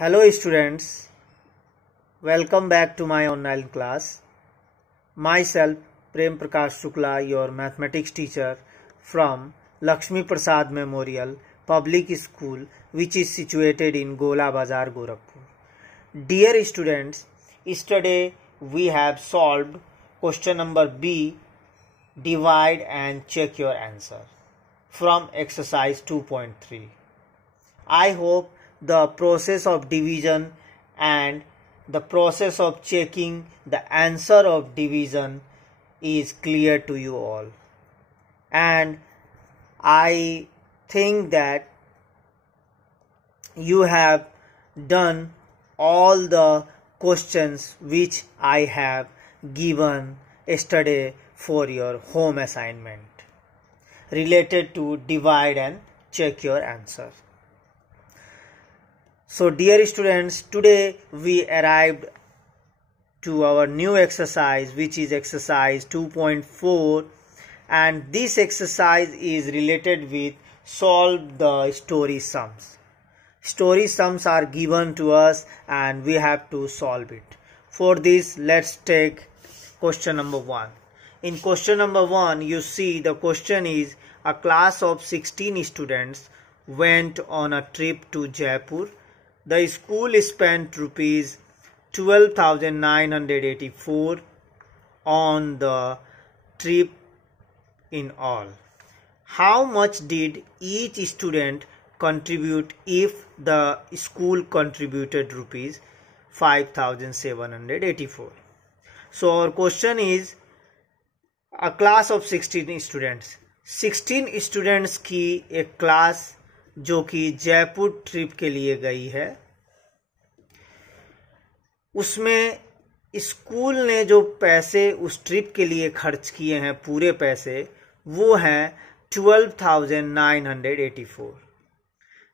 Hello students, welcome back to my online class. Myself Prem Prakash Shukla, your mathematics teacher from Lakshmi Prasad Memorial Public School, which is situated in Gola Bazar, Gorakhpur. Dear students, yesterday we have solved question number B, divide and check your answer from exercise 2.3. I hope the process of division and the process of checking the answer of division is clear to you all, and I think that you have done all the questions which I have given yesterday for your home assignment related to divide and check your answer. So dear students, today we arrived to our new exercise, which is exercise 2.4, and this exercise is related with solve the story sums. Story sums are given to us and we have to solve it. For this, let's take question number 1. In question number 1, you see the question is a class of 16 students went on a trip to Jaipur. The school spent rupees 12,984 on the trip in all. How much did each student contribute if the school contributed rupees 5,784? So our question is a class of 16 students. 16 students की एक class जो कि Jaipur trip के लिए गई है, उसमें school ने जो पैसे उस ट्रिप के लिए खर्च किए हैं, पूरे पैसे, वो हैं 12,984,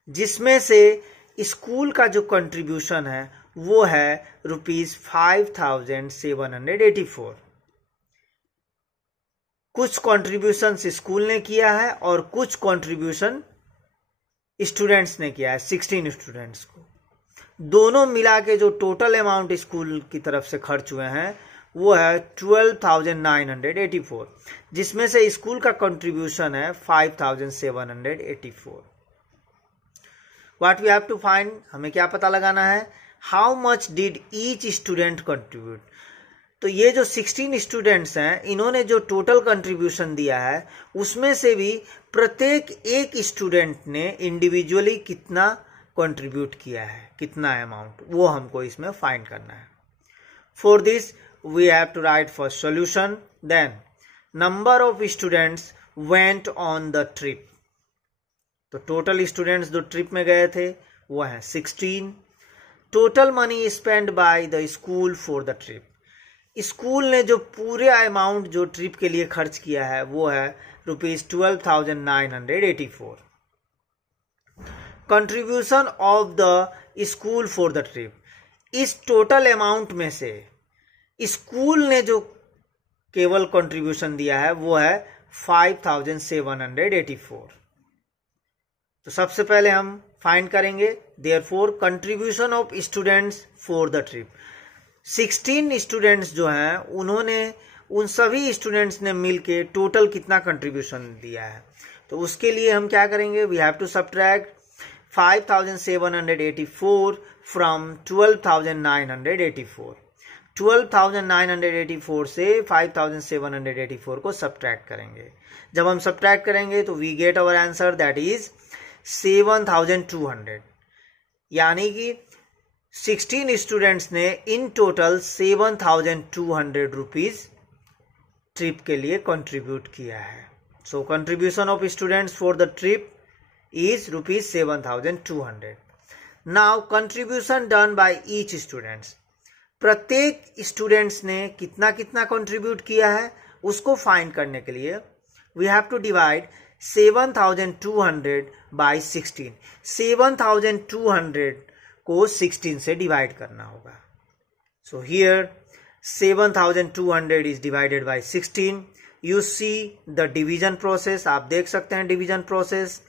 जिसमें से स्कूल का जो कंट्रीब्यूशन है वो है रुपीज 5,784. कुछ कंट्रीब्यूशन स्कूल ने किया है और कुछ कंट्रीब्यूशन स्टूडेंट्स ने किया है, 16 स्टूडेंट्स को. दोनों मिला के जो टोटल अमाउंट स्कूल की तरफ से खर्च हुए हैं वो है 12,984, जिसमें से स्कूल का कंट्रीब्यूशन है 5,784. What we have to find, हमें क्या पता लगाना है, how much did each student contribute. तो ये जो 16 स्टूडेंट्स हैं, इन्होंने जो टोटल कंट्रीब्यूशन दिया है उसमें से भी प्रत्येक एक स्टूडेंट ने इंडिविजुअली कितना कंट्रीब्यूट किया है, कितना अमाउंट, वो हमको इसमें फाइंड करना है. For this we have to write first solution. Then number of students went on the trip. तो टोटल स्टूडेंट्स जो ट्रिप में गए थे वो हैं 16. Total money spend by the school for the trip. School ने जो पूरे अमाउंट जो ट्रिप के लिए खर्च किया है वो है rupees 12,984. Contribution of the school for the trip. इस टोटल अमाउंट में से स्कूल ने जो केवल कंट्रीब्यूशन दिया है वो है 5,784. तो सबसे पहले हम फाइंड करेंगे therefore contribution of students for the trip. 16 students जो हैं उन्होंने, उन सभी स्टूडेंट्स ने मिलके टोटल कितना कंट्रीब्यूशन दिया है. तो उसके लिए हम क्या करेंगे, we have to subtract 5,784 from 12,984. 12,984 से 5,784 को सबट्रैक्ट करेंगे. जब हम सबट्रैक्ट करेंगे तो we get our answer, that is 7,200. यानी कि 16 स्टूडेंट्स ने इन टोटल 7,200 रुपीज ट्रिप के लिए कंट्रीब्यूट किया है. So contribution of students for the trip is rupees 7,200. Now contribution done by each students. प्रत्येक स्टूडेंट्स ने कितना कितना कंट्रीब्यूट किया है उसको फाइंड करने के लिए we have to divide 7,200 by 16. 7,200 को 16 से डिवाइड करना होगा. So here 7,200 is divided by 16. You see the division process, आप देख सकते हैं division process,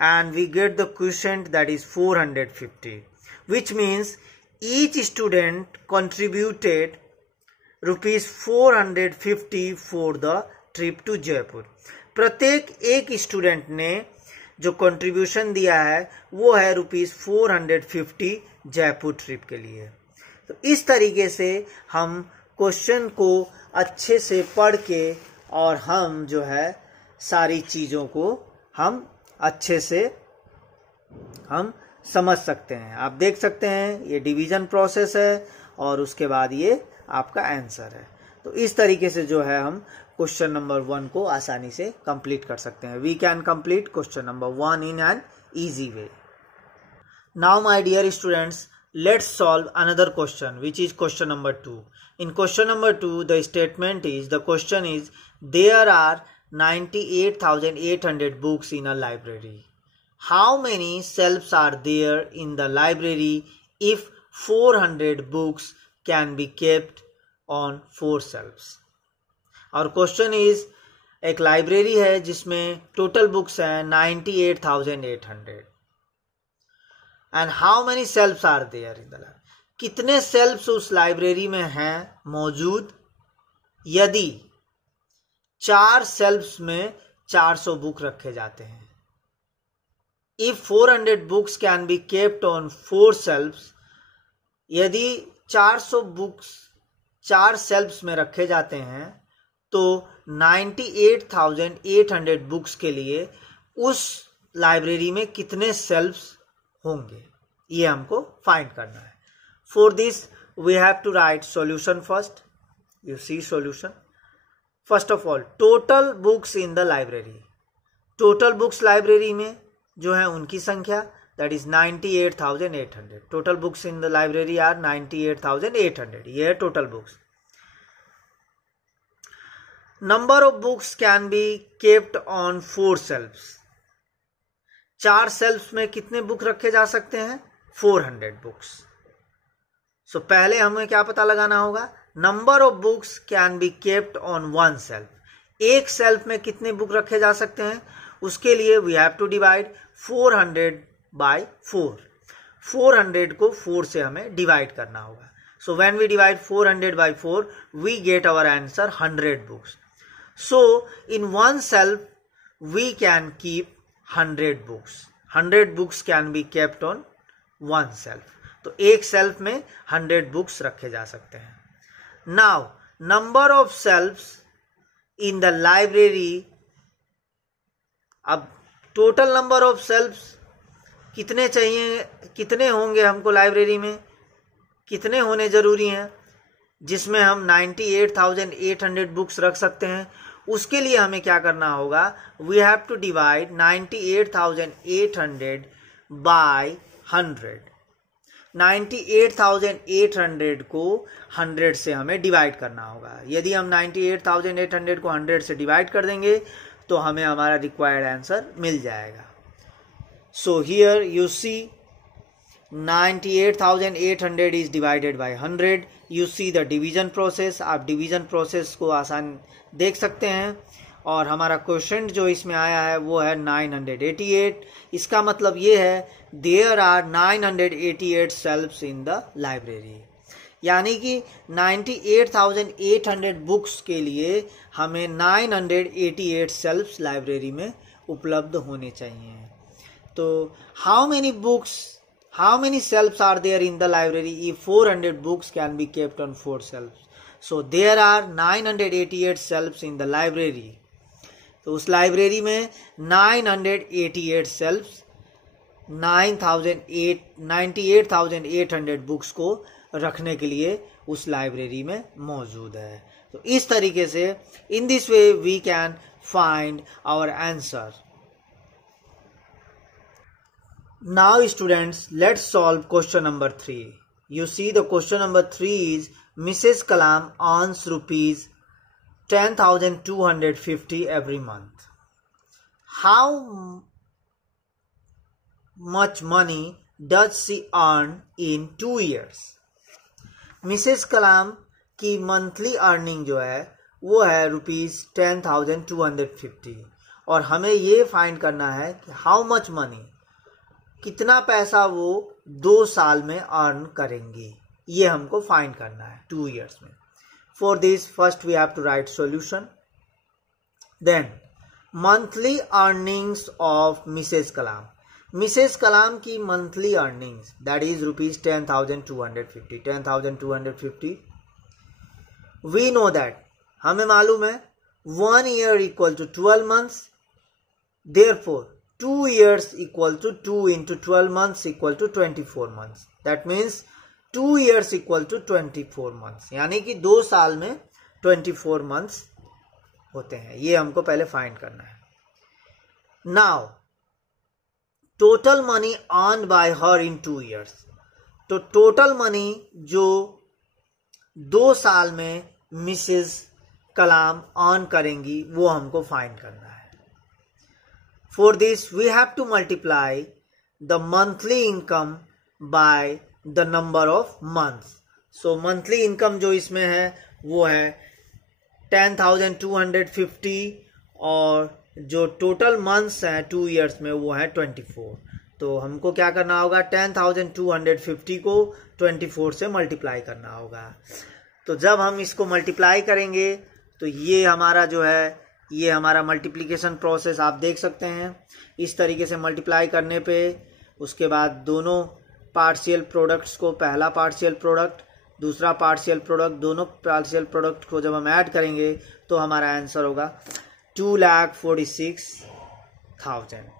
and we get the quotient that is 450. which means each student contributed ₹450 for the trip to Jaipur. प्रत्येक एक स्टूडेंट ने जो कंट्रीब्यूशन दिया है वो है ₹450 जयपुर ट्रिप के लिए। तो इस तरीके से हम क्वेश्चन को अच्छे से पढ़ के और हम जो है सारी चीज़ों को हम अच्छे से हम समझ सकते हैं। आप देख सकते हैं ये डिवीजन प्रोसेस है और उसके बाद ये आपका आंसर है। तो इस तरीके से जो है हम क्वेश्चन नंबर 1 को आसानी से कंप्लीट कर सकते हैं। We can complete question number 1 in an easy way. Now my dear students, let's solve another question, which is question number 2. In question number 2, the statement is, the question is, there are 98,800 books in a library. How many shelves are there in the library if 400 books can be kept on 4 shelves? और question is, एक library है जिसमें total books हैं 98,800 and how many shelves are there in the library, कितने shelves उस library में हैं मौजूद यदि 4 सेल्फ्स में 400 बुक रखे जाते हैं। If 400 books can be kept on 4 shelves, यदि 400 बुक्स 4 सेल्फ्स में रखे जाते हैं तो 98,800 बुक्स के लिए उस लाइब्रेरी में कितने सेल्फ्स होंगे, ये हमको फाइंड करना है। For this we have to write solution first. You see solution. First of all, total books in the library, total books library में जो है उनकी संख्या that is 98,800। Total books in the library are 98,800, ये है total books. Number of books can be kept on 4 shelves, 4 shelves में कितने book रखे जा सकते हैं, 400 बुक्स। सो पहले हमें क्या पता लगाना होगा, number of books can be kept on 1 shelf, एक सेल्फ में कितने बुक रखे जा सकते हैं, उसके लिए we have to divide 400 by 4। 400 को 4 से हमें डिवाइड करना होगा। So when we divide 400 by 4 we get our answer 100 books. So in 1 shelf we can keep 100 books. 100 books can be kept on 1 shelf. तो एक सेल्फ में 100 बुक्स रखे जा सकते हैं। Now number of shelves in the library, अब total number of shelves कितने चाहिए, कितने होंगे हमको लाइब्रेरी में, कितने होने जरूरी हैं जिसमें हम 98,800 बुक्स रख सकते हैं। उसके लिए हमें क्या करना होगा, we have to divide 98,800 by 100। 98,800 को 100 से हमें डिवाइड करना होगा। यदि हम 98,800 को 100 से डिवाइड कर देंगे तो हमें हमारा रिक्वायर्ड आंसर मिल जाएगा। So here you see 98,800 is divided by 100। You see the division process, आप डिवीजन प्रोसेस को आसान देख सकते हैं। और हमारा क्वेश्चन जो इसमें आया है वो है 988। इसका मतलब ये है there are 988 shelves in the library, यानी कि 98,800 बुक्स के लिए हमें 988 सेल्फ्स लाइब्रेरी में उपलब्ध होने चाहिए। तो how many books, how many shelves are there in the library if 400 books can be kept on 4 shelves? So there are 988 shelves in the library. तो उस लाइब्रेरी में 988 shelves 98,800 बुक्स को रखने के लिए उस लाइब्रेरी में मौजूद है। तो इस तरीके से in this way we can find our answer. Now students, let's solve question number 3. You see the question number 3 is Mrs. Kalam earns rupees 10,250 every month. How much money does she earn in 2 years? Mrs Kalam की monthly earning जो है वो है ₹10,250 और हमें ये find करना है कि हाउ मच मनी, कितना पैसा वो 2 साल में अर्न करेंगी, ये हमको फाइंड करना है 2 years में। For this first we have to write solution. Then monthly earnings of Mrs Kalam. Mrs Kalam की monthly earnings that is ₹10,250। 10,250 we know that, हमें मालूम है 1 year equal to 12 months, therefore 2 years equal to 2 into 12 months equal to 24 months. That means 2 years equal to 24 months, यानी कि 2 साल में 24 months होते हैं। ये हमको पहले फाइंड करना है। Now total money earn by her in 2 years, तो टोटल मनी जो 2 साल में मिसेस कलाम अर्न करेंगी वो हमको फाइंड करना है। For this we have to multiply the monthly income by the number of months. So monthly income जो इसमें है वो है 10,250 और जो टोटल मंथ्स हैं 2 years में वो है 24। तो हमको क्या करना होगा, 10,250 को 24 से मल्टीप्लाई करना होगा। तो जब हम इसको मल्टीप्लाई करेंगे तो ये हमारा जो है, ये हमारा मल्टीप्लिकेशन प्रोसेस आप देख सकते हैं। इस तरीके से मल्टीप्लाई करने पे उसके बाद दोनों पार्शियल प्रोडक्ट्स को, पहला पार्शियल प्रोडक्ट दूसरा पार्शियल प्रोडक्ट, दोनों पार्शियल प्रोडक्ट को जब हम ऐड करेंगे तो हमारा आंसर होगा 2,46,000।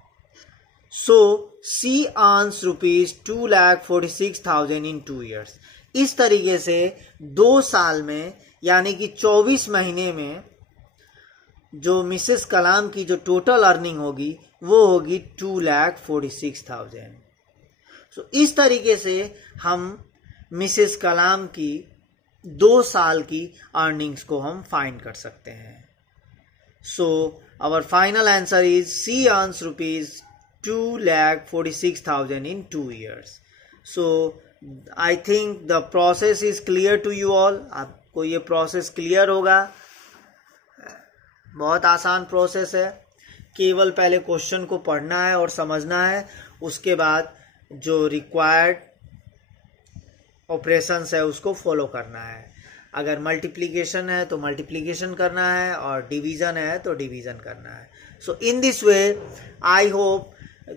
सो सी अर्न्स ₹2,46,000 इन 2 years। इस तरीके से 2 साल में यानी कि 24 महीने में जो मिसेस कलाम की जो टोटल अर्निंग होगी वो होगी 2,46,000। सो इस तरीके से हम मिसेस कलाम की 2 साल की अर्निंग्स को हम फाइंड कर सकते हैं। So our final answer is C earns ₹2,46,000 in 2 years। So I think the process is clear to you all। आपको ये प्रोसेस क्लियर होगा, बहुत आसान प्रोसेस है। केवल पहले क्वेश्चन को पढ़ना है और समझना है, उसके बाद जो रिक्वायर्ड ऑपरेशंस है उसको फॉलो करना है। अगर मल्टीप्लिकेशन है तो मल्टीप्लिकेशन करना है और डिवीजन है तो डिवीजन करना है। So in this way I hope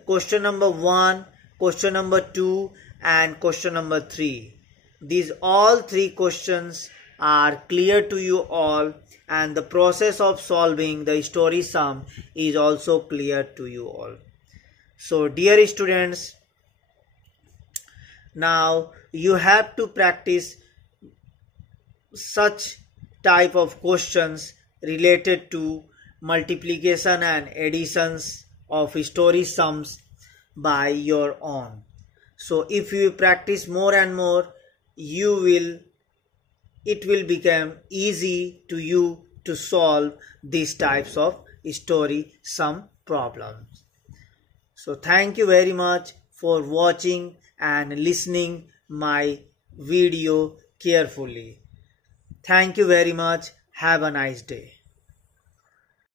question number 1, question number 2 and question number 3, these all 3 questions are clear to you all, and the process of solving the story sum is also clear to you all. So dear students, now you have to practice such type of questions related to multiplication and additions of story sums by your own. So if you practice more and more, it will become easy to you to solve these types of story sum problems. So thank you very much for watching and listening my video carefully. Thank you very much. Have a nice day.